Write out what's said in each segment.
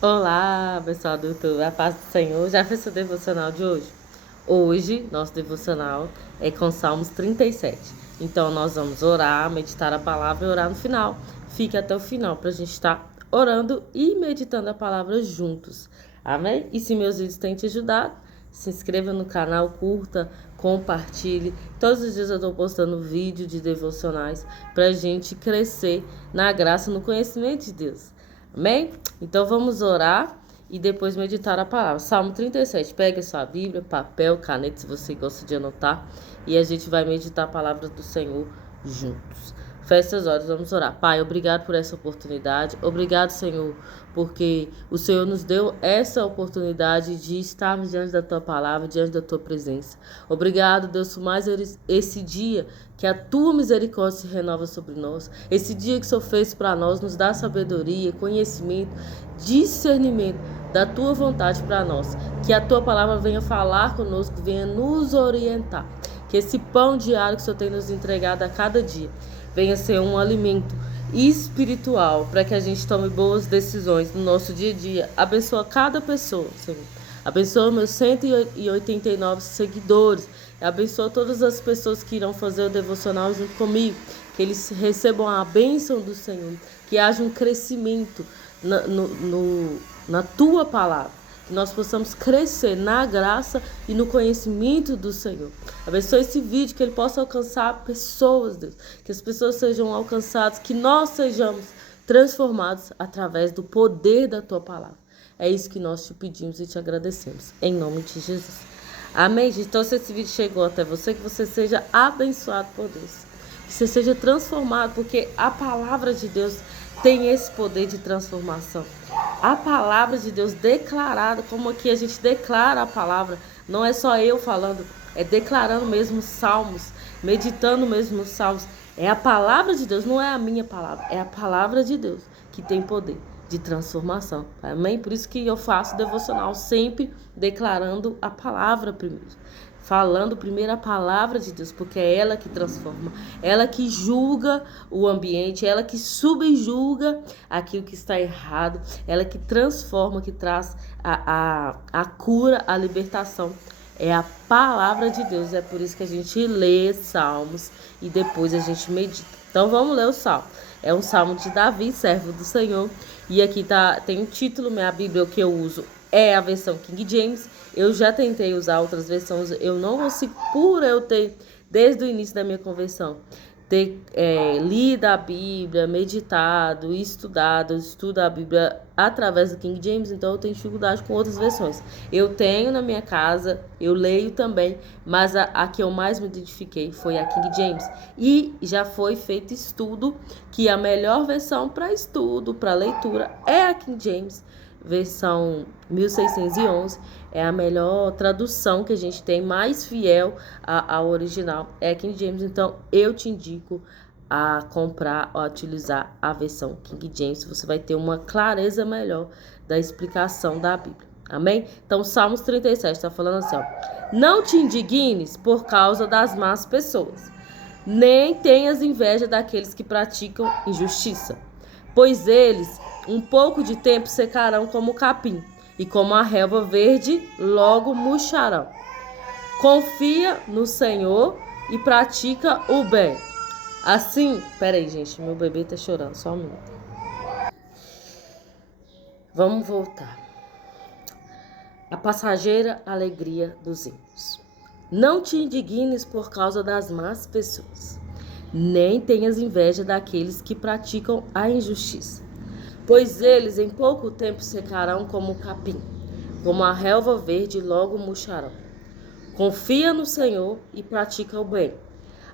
Olá, abençoado doutor, a paz do Senhor. Já fez o devocional de hoje? Hoje, nosso devocional é com Salmos 37. Então, nós vamos orar, meditar a palavra e orar no final. Fique até o final para a gente estar orando e meditando a palavra juntos. Amém? E se meus vídeos têm te ajudado, se inscreva no canal, curta, compartilhe. Todos os dias eu estou postando vídeo de devocionais para a gente crescer na graça, no conhecimento de Deus. Amém? Então vamos orar e depois meditar a palavra. Salmo 37. Pegue a sua Bíblia, papel, caneta, se você gosta de anotar. E a gente vai meditar a palavra do Senhor juntos. Feche seus olhos, vamos orar. Pai, obrigado por essa oportunidade. Obrigado, Senhor, porque o Senhor nos deu essa oportunidade de estarmos diante da Tua palavra, diante da Tua presença. Obrigado, Deus, por mais esse dia que a Tua misericórdia se renova sobre nós. Esse dia que o Senhor fez para nós nos dá sabedoria, conhecimento, discernimento da Tua vontade para nós. Que a Tua palavra venha falar conosco, venha nos orientar. Que esse pão diário que o Senhor tem nos entregado a cada dia venha ser um alimento espiritual para que a gente tome boas decisões no nosso dia a dia. Abençoa cada pessoa, Senhor. Abençoa meus 189 seguidores. Abençoa todas as pessoas que irão fazer o devocional junto comigo. Que eles recebam a bênção do Senhor. Que haja um crescimento na tua palavra. Que nós possamos crescer na graça e no conhecimento do Senhor. Abençoe esse vídeo, que ele possa alcançar pessoas, Deus. Que as pessoas sejam alcançadas, que nós sejamos transformados através do poder da tua palavra. É isso que nós te pedimos e te agradecemos. Em nome de Jesus. Amém, gente? Então, se esse vídeo chegou até você, que você seja abençoado por Deus. Que você seja transformado, porque a palavra de Deus tem esse poder de transformação. A palavra de Deus declarada, como aqui a gente declara a palavra, não é só eu falando, é declarando mesmo salmos, meditando mesmo os salmos. É a palavra de Deus, não é a minha palavra, é a palavra de Deus que tem poder de transformação. Amém? Por isso que eu faço devocional sempre declarando a palavra primeiro. Falando primeiro a palavra de Deus, porque é ela que transforma, ela que julga o ambiente, ela que subjuga aquilo que está errado, ela que transforma, que traz a cura, a libertação. É a palavra de Deus, é por isso que a gente lê salmos e depois a gente medita. Então vamos ler o salmo. É um salmo de Davi, servo do Senhor. E aqui tem um título, minha Bíblia, o que eu uso é a versão King James. Eu já tentei usar outras versões, eu não consigo, por eu ter, desde o início da minha conversão, ter lido a Bíblia, meditado, estudado, estudo a Bíblia através do King James, então eu tenho dificuldade com outras versões. Eu tenho na minha casa, eu leio também, mas a que eu mais me identifiquei foi a King James. E já foi feito estudo que a melhor versão para estudo, para leitura, é a King James, versão 1611, é a melhor tradução que a gente tem, mais fiel ao original, é King James. Então eu te indico a comprar ou a utilizar a versão King James, você vai ter uma clareza melhor da explicação da Bíblia. Amém? Então Salmos 37 está falando assim, ó: não te indignes por causa das más pessoas, nem tenhas inveja daqueles que praticam injustiça, pois eles um pouco de tempo secarão como o capim, e como a relva verde logo murcharão. Confia no Senhor e pratica o bem. Assim, peraí, gente, meu bebê tá chorando, só um minuto. Vamos voltar. A passageira alegria dos ímpios. Não te indignes por causa das más pessoas, nem tenhas inveja daqueles que praticam a injustiça, pois eles em pouco tempo secarão como o capim, como a relva verde logo murcharão. Confia no Senhor e pratica o bem.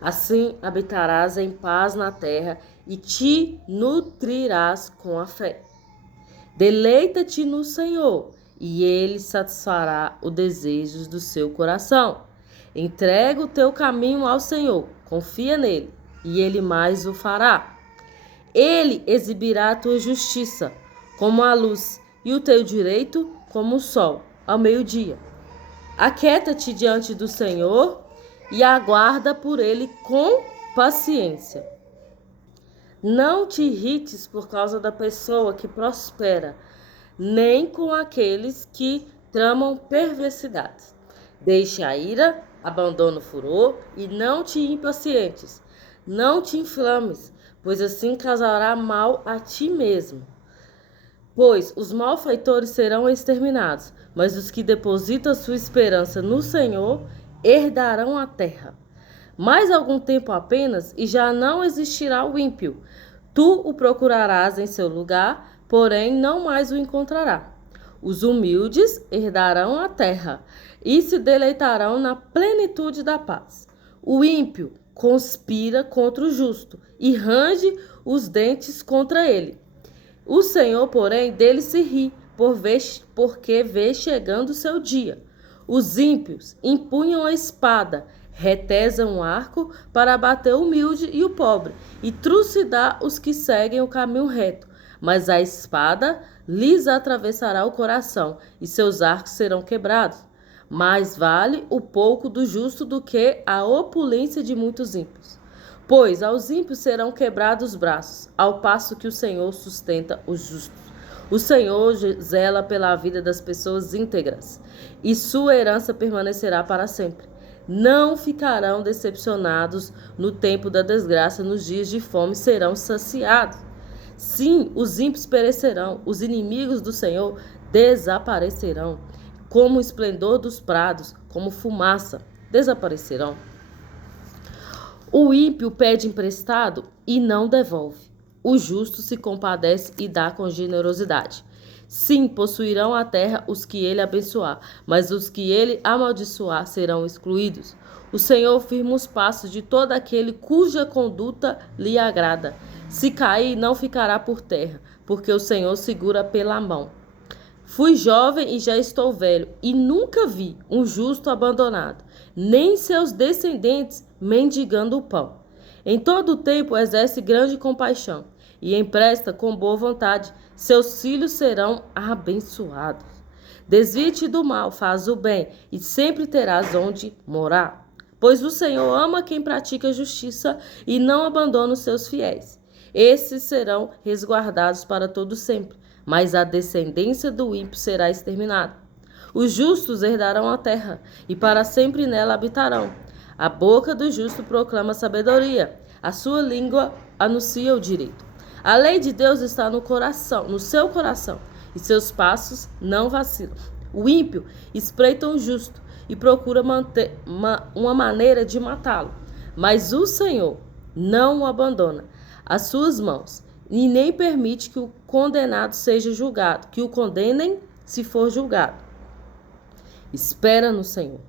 Assim habitarás em paz na terra e te nutrirás com a fé. Deleita-te no Senhor e Ele satisfará os desejos do seu coração. Entrega o teu caminho ao Senhor, confia nele e Ele mais o fará. Ele exibirá a tua justiça como a luz e o teu direito como o sol ao meio-dia. Aquieta-te diante do Senhor e aguarda por ele com paciência. Não te irrites por causa da pessoa que prospera, nem com aqueles que tramam perversidades. Deixe a ira, abandona o furor e não te impacientes. Não te inflames, pois assim causará mal a ti mesmo. Pois os malfeitores serão exterminados, mas os que depositam sua esperança no Senhor herdarão a terra. Mais algum tempo apenas, e já não existirá o ímpio. Tu o procurarás em seu lugar, porém não mais o encontrará. Os humildes herdarão a terra e se deleitarão na plenitude da paz. O ímpio conspira contra o justo e range os dentes contra ele. O Senhor, porém, dele se ri, porque vê chegando o seu dia. Os ímpios empunham a espada, retesam o arco para abater o humilde e o pobre, e trucidar os que seguem o caminho reto. Mas a espada lhes atravessará o coração, e seus arcos serão quebrados. Mais vale o pouco do justo do que a opulência de muitos ímpios. Pois aos ímpios serão quebrados os braços, ao passo que o Senhor sustenta os justos. O Senhor zela pela vida das pessoas íntegras, e sua herança permanecerá para sempre. Não ficarão decepcionados no tempo da desgraça, nos dias de fome serão saciados. Sim, os ímpios perecerão, os inimigos do Senhor desaparecerão, como o esplendor dos prados, como fumaça, desaparecerão. O ímpio pede emprestado e não devolve. O justo se compadece e dá com generosidade. Sim, possuirão a terra os que ele abençoar, mas os que ele amaldiçoar serão excluídos. O Senhor firma os passos de todo aquele cuja conduta lhe agrada. Se cair, não ficará por terra, porque o Senhor segura pela mão. Fui jovem e já estou velho, e nunca vi um justo abandonado, nem seus descendentes mendigando o pão. Em todo o tempo exerce grande compaixão, e empresta com boa vontade, seus filhos serão abençoados. Desvie-te do mal, faz o bem, e sempre terás onde morar. Pois o Senhor ama quem pratica justiça e não abandona os seus fiéis. Esses serão resguardados para todo sempre, mas a descendência do ímpio será exterminada. Os justos herdarão a terra, e para sempre nela habitarão. A boca do justo proclama sabedoria, a sua língua anuncia o direito. A lei de Deus está no coração, no seu coração, e seus passos não vacilam. O ímpio espreita o justo e procura manter uma maneira de matá-lo, mas o Senhor não o abandona às suas mãos, e nem permite que o condenado seja julgado, que o condenem se for julgado. Espera no Senhor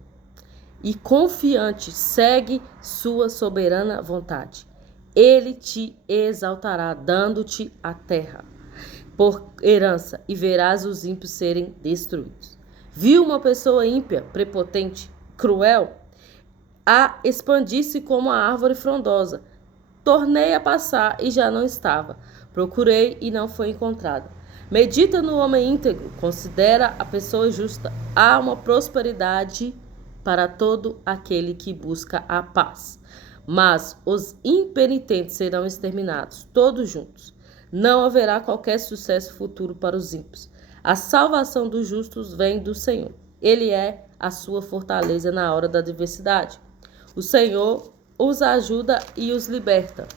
e confiante segue sua soberana vontade. Ele te exaltará, dando-te a terra por herança, e verás os ímpios serem destruídos. Viu uma pessoa ímpia, prepotente, cruel, a expandir-se como a árvore frondosa. Tornei a passar e já não estava. Procurei e não foi encontrada. Medita no homem íntegro, considera a pessoa justa. Há uma prosperidade para todo aquele que busca a paz. Mas os impenitentes serão exterminados, todos juntos. Não haverá qualquer sucesso futuro para os ímpios. A salvação dos justos vem do Senhor. Ele é a sua fortaleza na hora da adversidade. O Senhor os ajuda e os liberta.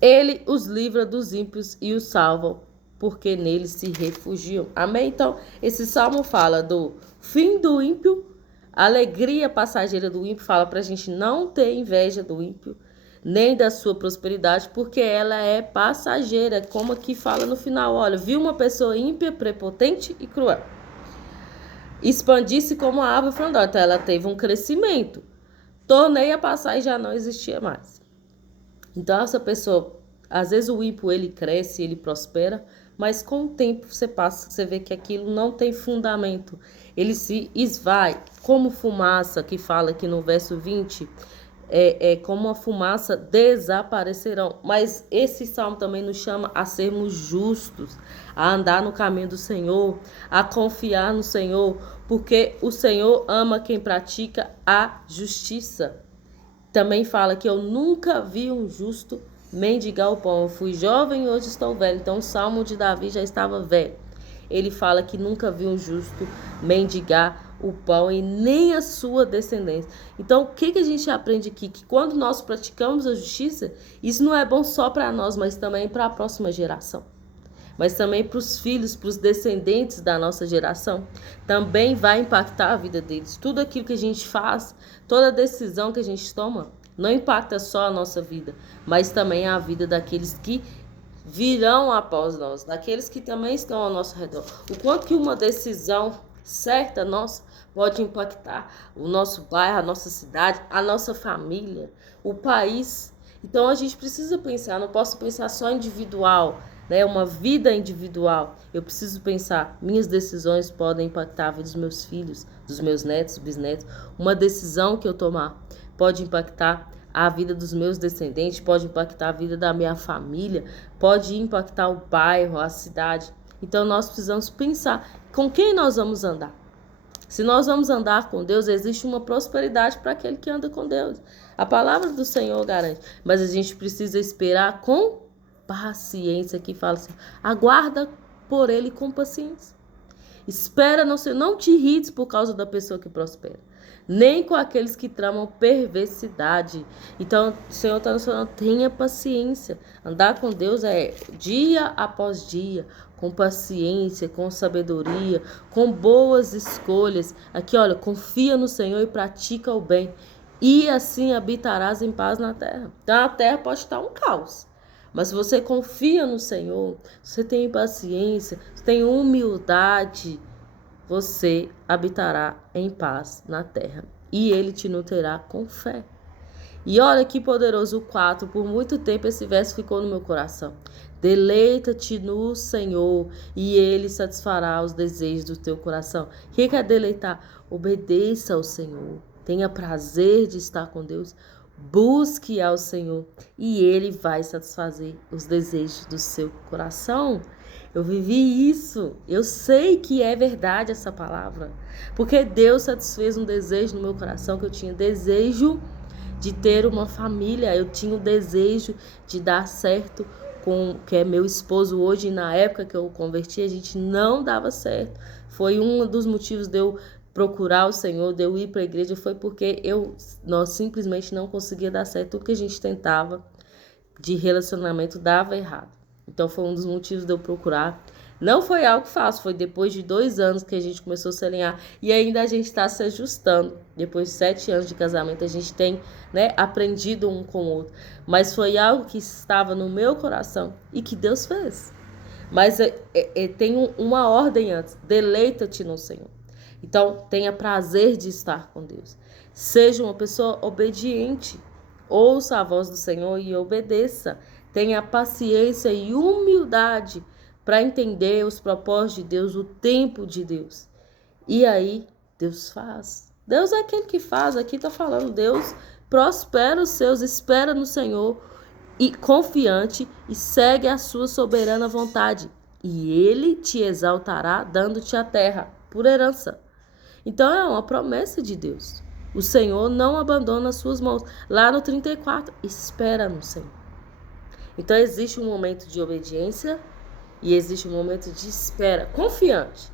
Ele os livra dos ímpios e os salva, porque neles se refugiam. Amém? Então, esse salmo fala do fim do ímpio, a alegria passageira do ímpio, fala para a gente não ter inveja do ímpio, nem da sua prosperidade, porque ela é passageira, como aqui fala no final. Olha, viu uma pessoa ímpia, prepotente e cruel. Expandir-se como a árvore frondosa. Então, ela teve um crescimento. Tornei a passar e já não existia mais. Então, essa pessoa, às vezes o ímpio, ele cresce, ele prospera, mas com o tempo você passa, você vê que aquilo não tem fundamento. Ele se esvai, como fumaça, que fala aqui no verso 20, como a fumaça desaparecerão. Mas esse salmo também nos chama a sermos justos, a andar no caminho do Senhor, a confiar no Senhor, porque o Senhor ama quem pratica a justiça. Também fala que eu nunca vi um justo mendigar o pão. Eu fui jovem e hoje estou velho. Então o Salmo de Davi já estava velho. Ele fala que nunca viu um justo mendigar o pão e nem a sua descendência. Então, o que a gente aprende aqui? Que quando nós praticamos a justiça, isso não é bom só para nós, mas também para a próxima geração. Mas também para os filhos, para os descendentes da nossa geração. Também vai impactar a vida deles. Tudo aquilo que a gente faz, toda decisão que a gente toma, não impacta só a nossa vida, mas também a vida daqueles que virão após nós, daqueles que também estão ao nosso redor. O quanto que uma decisão certa nossa pode impactar o nosso bairro, a nossa cidade, a nossa família, o país. Então a gente precisa pensar, não posso pensar só individual, né? Uma vida individual. Eu preciso pensar, minhas decisões podem impactar a vida dos meus filhos, dos meus netos, bisnetos. Uma decisão que eu tomar pode impactar a vida dos meus descendentes, pode impactar a vida da minha família, pode impactar o bairro, a cidade. Então nós precisamos pensar com quem nós vamos andar. Se nós vamos andar com Deus, existe uma prosperidade para aquele que anda com Deus. A palavra do Senhor garante, mas a gente precisa esperar com paciência, que fala assim, aguarda por ele com paciência. Espera, não te irrites por causa da pessoa que prospera, nem com aqueles que tramam perversidade. Então, o Senhor está nos falando, tenha paciência. Andar com Deus é dia após dia, com paciência, com sabedoria, com boas escolhas. Aqui, olha, confia no Senhor e pratica o bem, e assim habitarás em paz na terra. Então, a terra pode estar um caos, mas se você confia no Senhor, você tem paciência, você tem humildade, você habitará em paz na terra. E ele te nutrirá com fé. E olha que poderoso o 4. Por muito tempo esse verso ficou no meu coração. Deleita-te no Senhor e ele satisfará os desejos do teu coração. O que é deleitar? Obedeça ao Senhor. Tenha prazer de estar com Deus. Busque ao Senhor e ele vai satisfazer os desejos do seu coração. Eu vivi isso. Eu sei que é verdade essa palavra. Porque Deus satisfez um desejo no meu coração, que eu tinha desejo de ter uma família. Eu tinha o desejo de dar certo com que é meu esposo hoje. E na época que eu converti, a gente não dava certo. Foi um dos motivos de eu procurar o Senhor, de eu ir para a igreja, foi porque nós simplesmente não conseguia dar certo. Tudo que a gente tentava de relacionamento dava errado. Então foi um dos motivos de eu procurar. Não foi algo fácil, foi depois de 2 anos que a gente começou a se alinhar e ainda a gente está se ajustando. Depois de 7 anos de casamento a gente tem, aprendido um com o outro. Mas foi algo que estava no meu coração e que Deus fez. Mas tem uma ordem antes, deleita-te no Senhor. Então, tenha prazer de estar com Deus. Seja uma pessoa obediente. Ouça a voz do Senhor e obedeça. Tenha paciência e humildade para entender os propósitos de Deus, o tempo de Deus. E aí, Deus faz. Deus é aquele que faz. Aqui está falando, Deus prospera os seus, espera no Senhor e confiante e segue a sua soberana vontade. E Ele te exaltará, dando-te a terra por herança. Então é uma promessa de Deus. O Senhor não abandona as suas mãos. Lá no 34, espera no Senhor. Então existe um momento de obediência e existe um momento de espera, confiante,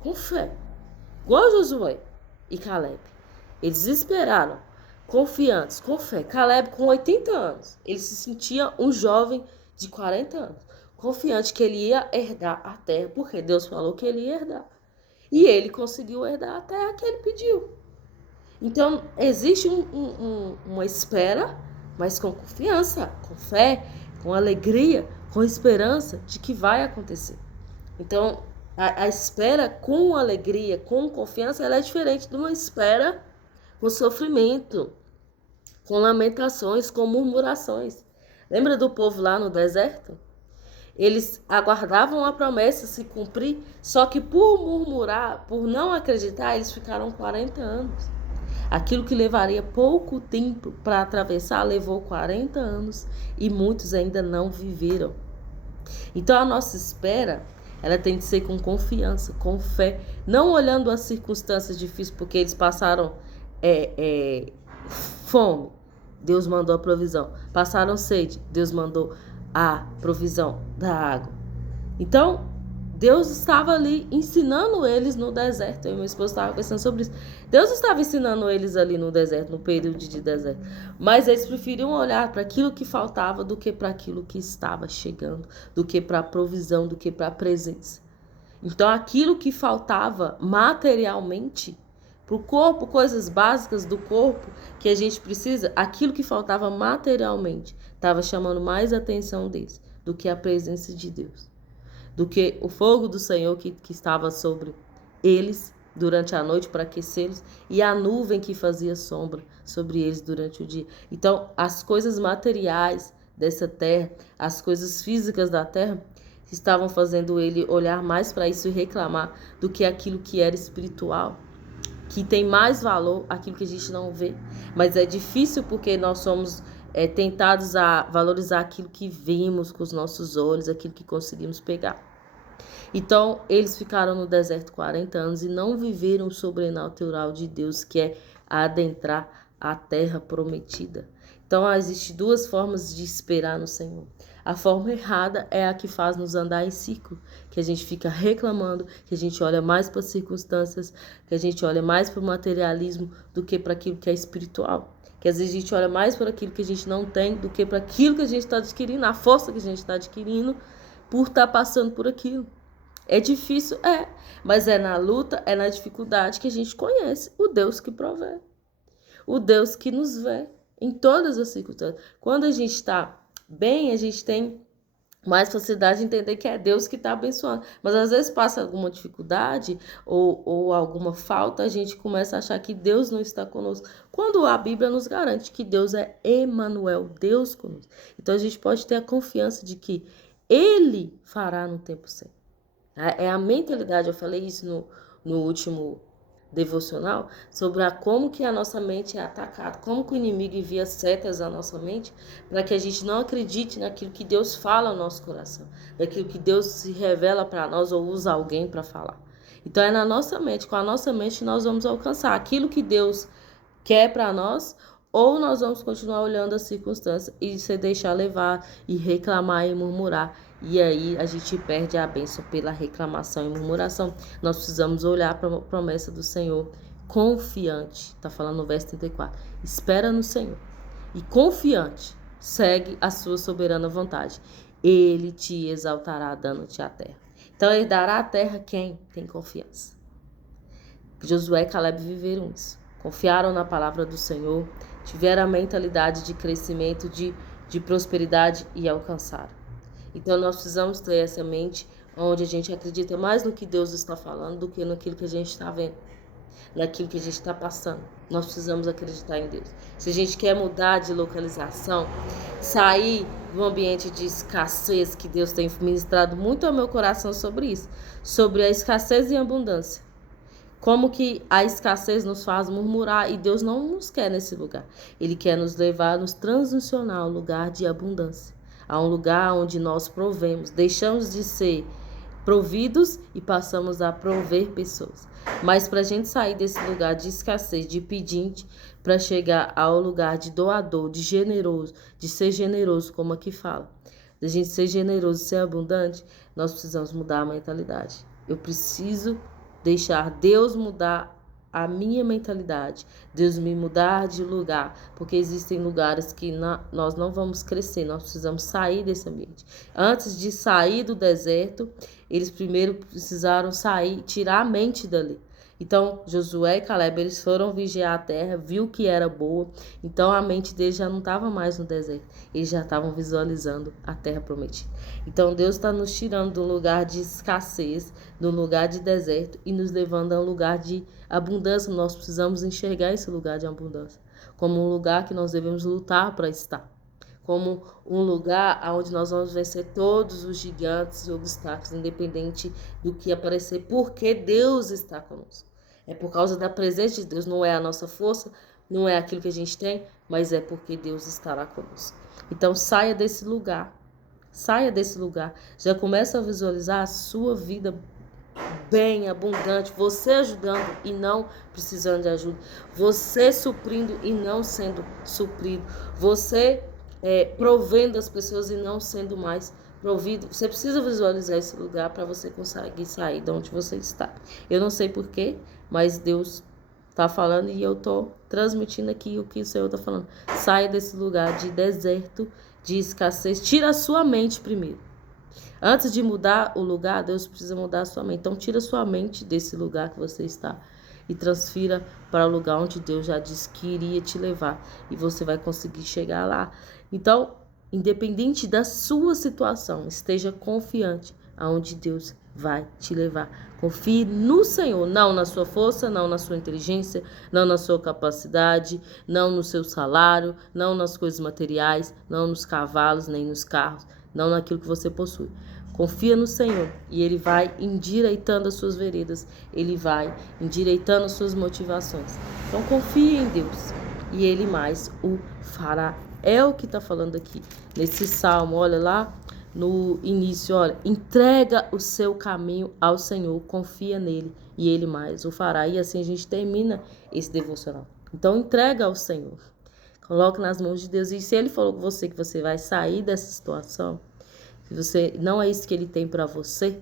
com fé. Igual Josué e Caleb. Eles esperaram, confiantes, com fé. Caleb com 80 anos. Ele se sentia um jovem de 40 anos. Confiante que ele ia herdar a terra, porque Deus falou que ele ia herdar. E ele conseguiu herdar a terra que ele pediu. Então, existe uma espera, mas com confiança, com fé, com alegria, com esperança de que vai acontecer. Então, a espera com alegria, com confiança, ela é diferente de uma espera com sofrimento, com lamentações, com murmurações. Lembra do povo lá no deserto? Eles aguardavam a promessa se cumprir, só que por murmurar, por não acreditar, eles ficaram 40 anos. Aquilo que levaria pouco tempo para atravessar, levou 40 anos e muitos ainda não viveram. Então a nossa espera, ela tem que ser com confiança, com fé, não olhando as circunstâncias difíceis, porque eles passaram fome, Deus mandou a provisão. Passaram sede, Deus mandou a provisão da água. Então, Deus estava ali ensinando eles no deserto. Eu e meu esposo estavam pensando sobre isso. Deus estava ensinando eles ali no deserto, no período de deserto. Mas eles preferiam olhar para aquilo que faltava do que para aquilo que estava chegando, do que para a provisão, do que para a presença. Então, aquilo que faltava materialmente para o corpo, coisas básicas do corpo que a gente precisa, aquilo que faltava materialmente estava chamando mais atenção deles do que a presença de Deus, do que o fogo do Senhor que estava sobre eles durante a noite para aquecê-los e a nuvem que fazia sombra sobre eles durante o dia. Então, as coisas materiais dessa terra, as coisas físicas da terra, estavam fazendo ele olhar mais para isso e reclamar do que aquilo que era espiritual, que tem mais valor, aquilo que a gente não vê. Mas é difícil porque nós somos tentados a valorizar aquilo que vimos com os nossos olhos, aquilo que conseguimos pegar. Então, eles ficaram no deserto 40 anos e não viveram o sobrenatural de Deus, que é adentrar a terra prometida. Então, existem duas formas de esperar no Senhor. A forma errada é a que faz nos andar em ciclo, que a gente fica reclamando, que a gente olha mais para as circunstâncias, que a gente olha mais para o materialismo do que para aquilo que é espiritual. Que às vezes a gente olha mais para aquilo que a gente não tem do que para aquilo que a gente está adquirindo, a força que a gente está adquirindo por estar passando por aquilo. É difícil, mas é na luta, é na dificuldade que a gente conhece o Deus que provê, o Deus que nos vê em todas as circunstâncias. Quando a gente está bem, a gente tem mais facilidade de entender que é Deus que está abençoando. Mas às vezes passa alguma dificuldade ou alguma falta, a gente começa a achar que Deus não está conosco. Quando a Bíblia nos garante que Deus é Emanuel, Deus conosco. Então a gente pode ter a confiança de que Ele fará no tempo certo. É a mentalidade, eu falei isso no último devocional, sobre como que a nossa mente é atacada, como que o inimigo envia setas à nossa mente para que a gente não acredite naquilo que Deus fala ao nosso coração, daquilo que Deus se revela para nós ou usa alguém para falar. Então é na nossa mente, com a nossa mente nós vamos alcançar aquilo que Deus quer para nós, ou nós vamos continuar olhando as circunstâncias e se deixar levar e reclamar e murmurar. E aí a gente perde a bênção pela reclamação e murmuração. Nós precisamos olhar para a promessa do Senhor confiante. Está falando no verso 34. Espera no Senhor. E confiante, segue a sua soberana vontade. Ele te exaltará dando-te a terra. Então ele dará a terra quem tem confiança. Josué e Caleb viveram isso. Confiaram na palavra do Senhor, tiveram a mentalidade de crescimento, de prosperidade e alcançaram. Então nós precisamos ter essa mente onde a gente acredita mais no que Deus está falando do que naquilo que a gente está vendo, naquilo que a gente está passando. Nós precisamos acreditar em Deus. Se a gente quer mudar de localização, sair do ambiente de escassez, que Deus tem ministrado muito ao meu coração sobre isso, sobre a escassez e a abundância. Como que a escassez nos faz murmurar e Deus não nos quer nesse lugar. Ele quer nos levar, nos transicionar ao lugar de abundância, a um lugar onde nós provemos, deixamos de ser providos e passamos a prover pessoas. Mas para a gente sair desse lugar de escassez, de pedinte, para chegar ao lugar de doador, de generoso, de ser generoso, como aqui fala, de a gente ser generoso, ser abundante, nós precisamos mudar a mentalidade. Eu preciso deixar Deus mudar a minha mentalidade, Deus me mudar de lugar, porque existem lugares que nós não vamos crescer, nós precisamos sair desse ambiente. Antes de sair do deserto, eles primeiro precisaram sair, tirar a mente dali. Então, Josué e Caleb, eles foram vigiar a terra, viu que era boa, então a mente deles já não estava mais no deserto, eles já estavam visualizando a terra prometida. Então, Deus está nos tirando do lugar de escassez, do lugar de deserto e nos levando a um lugar de abundância. Nós precisamos enxergar esse lugar de abundância como um lugar que nós devemos lutar para estar, como um lugar onde nós vamos vencer todos os gigantes e obstáculos, independente do que aparecer, porque Deus está conosco. É por causa da presença de Deus, não é a nossa força, não é aquilo que a gente tem, mas é porque Deus estará conosco. Então saia desse lugar, já começa a visualizar a sua vida bem, abundante, você ajudando e não precisando de ajuda, você suprindo e não sendo suprido, você provendo as pessoas e não sendo mais provido. Você precisa visualizar esse lugar para você conseguir sair de onde você está. Eu não sei porquê, mas Deus está falando e eu estou transmitindo aqui o que o Senhor está falando. Saia desse lugar de deserto, de escassez. Tira a sua mente primeiro. Antes de mudar o lugar, Deus precisa mudar a sua mente. Então, tira a sua mente desse lugar que você está e transfira para o lugar onde Deus já disse que iria te levar. E você vai conseguir chegar lá. Então, independente da sua situação, esteja confiante aonde Deus vai te levar. Confie no Senhor, não na sua força, não na sua inteligência, não na sua capacidade, não no seu salário, não nas coisas materiais, não nos cavalos, nem nos carros, não naquilo que você possui. Confia no Senhor e Ele vai endireitando as suas veredas, Ele vai endireitando as suas motivações. Então confie em Deus e Ele mais o fará. É o que está falando aqui nesse salmo, olha lá no início, olha, entrega o seu caminho ao Senhor, confia nele e Ele mais o fará. E assim a gente termina esse devocional. Então entrega ao Senhor, coloque nas mãos de Deus. E se Ele falou com você que você vai sair dessa situação, se você não é isso que Ele tem para você,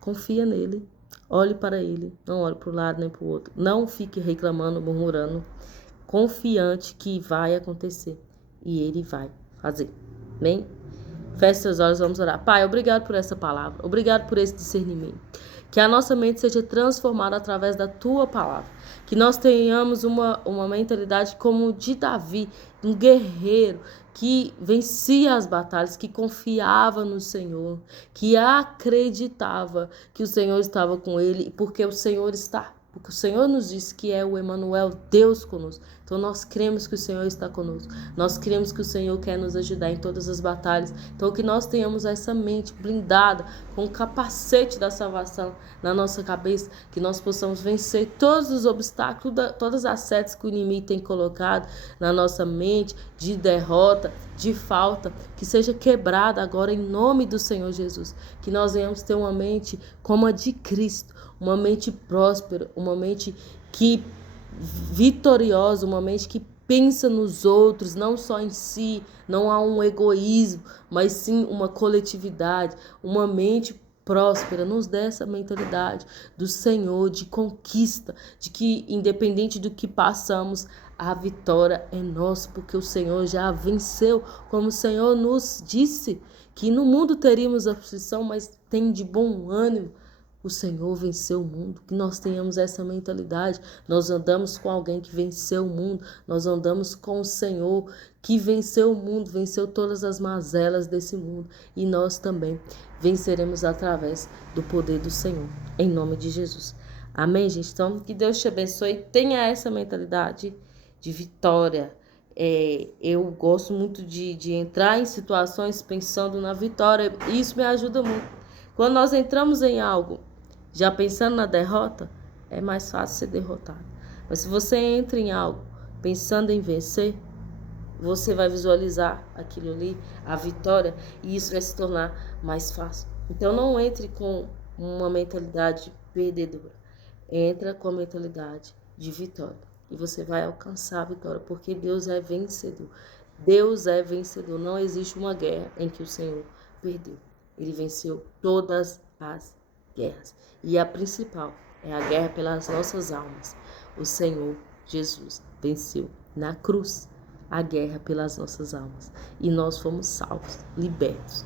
confia nele, olhe para Ele, não olhe para o lado nem para o outro, não fique reclamando, murmurando, confiante que vai acontecer e Ele vai fazer. Amém? Feche seus olhos, vamos orar. Pai, obrigado por essa palavra, obrigado por esse discernimento. Que a nossa mente seja transformada através da Tua palavra. Que nós tenhamos uma mentalidade como de Davi, um guerreiro que vencia as batalhas, que confiava no Senhor, que acreditava que o Senhor estava com ele, porque o Senhor está. Porque o Senhor nos disse que é o Emanuel, Deus conosco. Então nós cremos que o Senhor está conosco. Nós cremos que o Senhor quer nos ajudar em todas as batalhas. Então que nós tenhamos essa mente blindada com o capacete da salvação na nossa cabeça. Que nós possamos vencer todos os obstáculos, todas as setas que o inimigo tem colocado na nossa mente, de derrota, de falta. Que seja quebrada agora em nome do Senhor Jesus. Que nós venhamos ter uma mente como a de Cristo. Uma mente próspera, uma mente que vitoriosa, uma mente que pensa nos outros, não só em si, não há um egoísmo, mas sim uma coletividade, uma mente próspera. Nos dê essa mentalidade do Senhor, de conquista, de que independente do que passamos, a vitória é nossa, porque o Senhor já venceu, como o Senhor nos disse, que no mundo teríamos aflição, mas tem de bom ânimo. O Senhor venceu o mundo, que nós tenhamos essa mentalidade. Nós andamos com alguém que venceu o mundo, nós andamos com o Senhor que venceu o mundo, venceu todas as mazelas desse mundo. E nós também venceremos através do poder do Senhor, em nome de Jesus. Amém, gente? Então, que Deus te abençoe. Tenha essa mentalidade de vitória. Eu gosto muito de entrar em situações pensando na vitória. E isso me ajuda muito. Quando nós entramos em algo já pensando na derrota, é mais fácil ser derrotado. Mas se você entra em algo pensando em vencer, você vai visualizar aquilo ali, a vitória, e isso vai se tornar mais fácil. Então não entre com uma mentalidade perdedora. Entra com a mentalidade de vitória. E você vai alcançar a vitória, porque Deus é vencedor. Deus é vencedor. Não existe uma guerra em que o Senhor perdeu. Ele venceu todas as guerras. E a principal é a guerra pelas nossas almas. O Senhor Jesus venceu na cruz a guerra pelas nossas almas. E nós fomos salvos, libertos,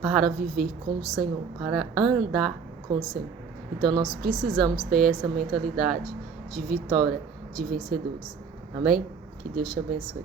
para viver com o Senhor, para andar com o Senhor. Então nós precisamos ter essa mentalidade de vitória, de vencedores. Amém? Que Deus te abençoe.